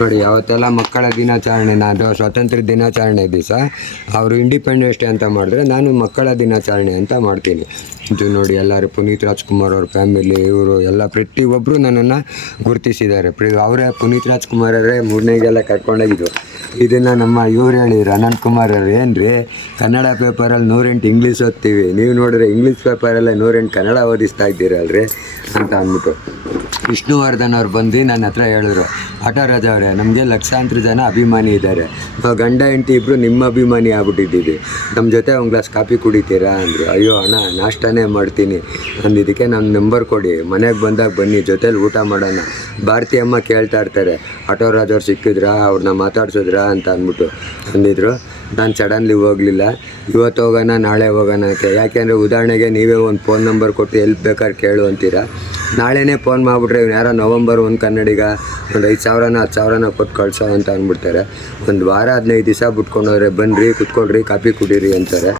ನೋಡಿ ಅವತ್ತೆಲ್ಲ ಮಕ್ಕಳ ದಿನಾಚರಣೆ, ನಾನು ಸ್ವಾತಂತ್ರ್ಯ ದಿನಾಚರಣೆ ದಿವಸ ಅವರು ಇಂಡಿಪೆಂಡೆನ್ಸ್ ಡೇ ಅಂತ ಮಾಡಿದ್ರೆ ನಾನು ಮಕ್ಕಳ ದಿನಾಚರಣೆ ಅಂತ ಮಾಡ್ತೀನಿ. ಇದು ನೋಡಿ ಎಲ್ಲರೂ ಪುನೀತ್ ರಾಜ್ಕುಮಾರ್ ಅವ್ರ ಫ್ಯಾಮಿಲಿ ಇವರು ಎಲ್ಲ ಪ್ರತಿಯೊಬ್ಬರು ನನ್ನನ್ನು ಗುರುತಿಸಿದ್ದಾರೆ. ಅವರೇ ಪುನೀತ್ ರಾಜ್ಕುಮಾರ್ ಅವರೇ ಮೂರನೇಗೆಲ್ಲ ಕರ್ಕೊಂಡೋಗಿದ್ದು. ಇದನ್ನು ನಮ್ಮ ಇವ್ರು ಹೇಳಿದ್ರು, ಅನಂತ್ ಕುಮಾರ್ ಅವ್ರು, ಏನು ರೀ ಕನ್ನಡ ಪೇಪರಲ್ಲಿ 108 ಇಂಗ್ಲೀಷ್ ಓದ್ತೀವಿ, ನೀವು ನೋಡಿದ್ರೆ ಇಂಗ್ಲೀಷ್ ಪೇಪರಲ್ಲೇ 108 ಕನ್ನಡ ಓದಿಸ್ತಾ ಇದ್ದೀರಲ್ರಿ ಅಂತ ಅಂದ್ಬಿಟ್ಟು. ವಿಷ್ಣುವರ್ಧನ್ ಅವ್ರು ಬಂದು ನನ್ನ ಹತ್ರ ಹೇಳಿದ್ರು, ಆಟೋ ರಾಜ ಅವರೇ, ನಮಗೆ ಲಕ್ಷಾಂತರ ಜನ ಅಭಿಮಾನಿ ಇದ್ದಾರೆ, ನಾವು ಗಂಡ ಹೆಂಡತಿ ಇಬ್ಬರು ನಿಮ್ಮ ಅಭಿಮಾನಿ ಆಗ್ಬಿಟ್ಟಿದ್ದೀವಿ, ನಮ್ಮ ಜೊತೆ ಒಂದು ಗ್ಲಾಸ್ ಕಾಫಿ ಕುಡಿತೀರಾ ಅಂದರು. ಅಯ್ಯೋ ಅಣ್ಣ ನಾಷ್ಟಾನೇ ಮಾಡ್ತೀನಿ ಅಂದಿದ್ದಕ್ಕೆ ನನ್ನ ನಂಬರ್ ಕೊಡಿ, ಮನೆಗೆ ಬಂದಾಗ ಬನ್ನಿ ಜೊತೇಲಿ ಊಟ ಮಾಡೋಣ. ಭಾರತಿ ಅಮ್ಮ ಕೇಳ್ತಾ ಇರ್ತಾರೆ, ಆಟೋ ರಾಜ್ ಅವ್ರು ಸಿಕ್ಕಿದ್ರಾ, ಅವ್ರನ್ನ ಮಾತಾಡ್ಸಿದ್ರಾ ಅಂತ ಅಂದ್ಬಿಟ್ಟು ಅಂದಿದ್ರು. ನಾನು ಸಡನ್ಲಿ ಹೋಗಲಿಲ್ಲ. ಇವತ್ತು ಹೋಗೋಣ ನಾಳೆ ಹೋಗೋಣ ಅಂತ. ಯಾಕೆಂದರೆ ಉದಾಹರಣೆಗೆ ನೀವೇ ಒಂದು ಫೋನ್ ನಂಬರ್ ಕೊಟ್ಟು ಎಲ್ಲಿ ಬೇಕಾದ್ರೆ ಕೇಳು ಅಂತೀರಾ. ನಾಳೆನೇ ಫೋನ್ ಮಾಡಿಬಿಟ್ರೆ ಇವ್ನು ಯಾರೋ ನವಂಬರ್ 1 ಕನ್ನಡಿಗ ಒಂದು 5,000 10,000 ಕೊಟ್ಟು ಕಳ್ಸೋ ಅಂತ ಅಂದ್ಬಿಡ್ತಾರೆ. ಒಂದು ವಾರ 15 ದಿವಸ ಬಿಟ್ಕೊಂಡವ್ರೆ, ಬನ್ನಿರಿ ಕುತ್ಕೊಳ್ರಿ ಕಾಫಿ ಕುಡೀರಿ ಅಂತಾರೆ.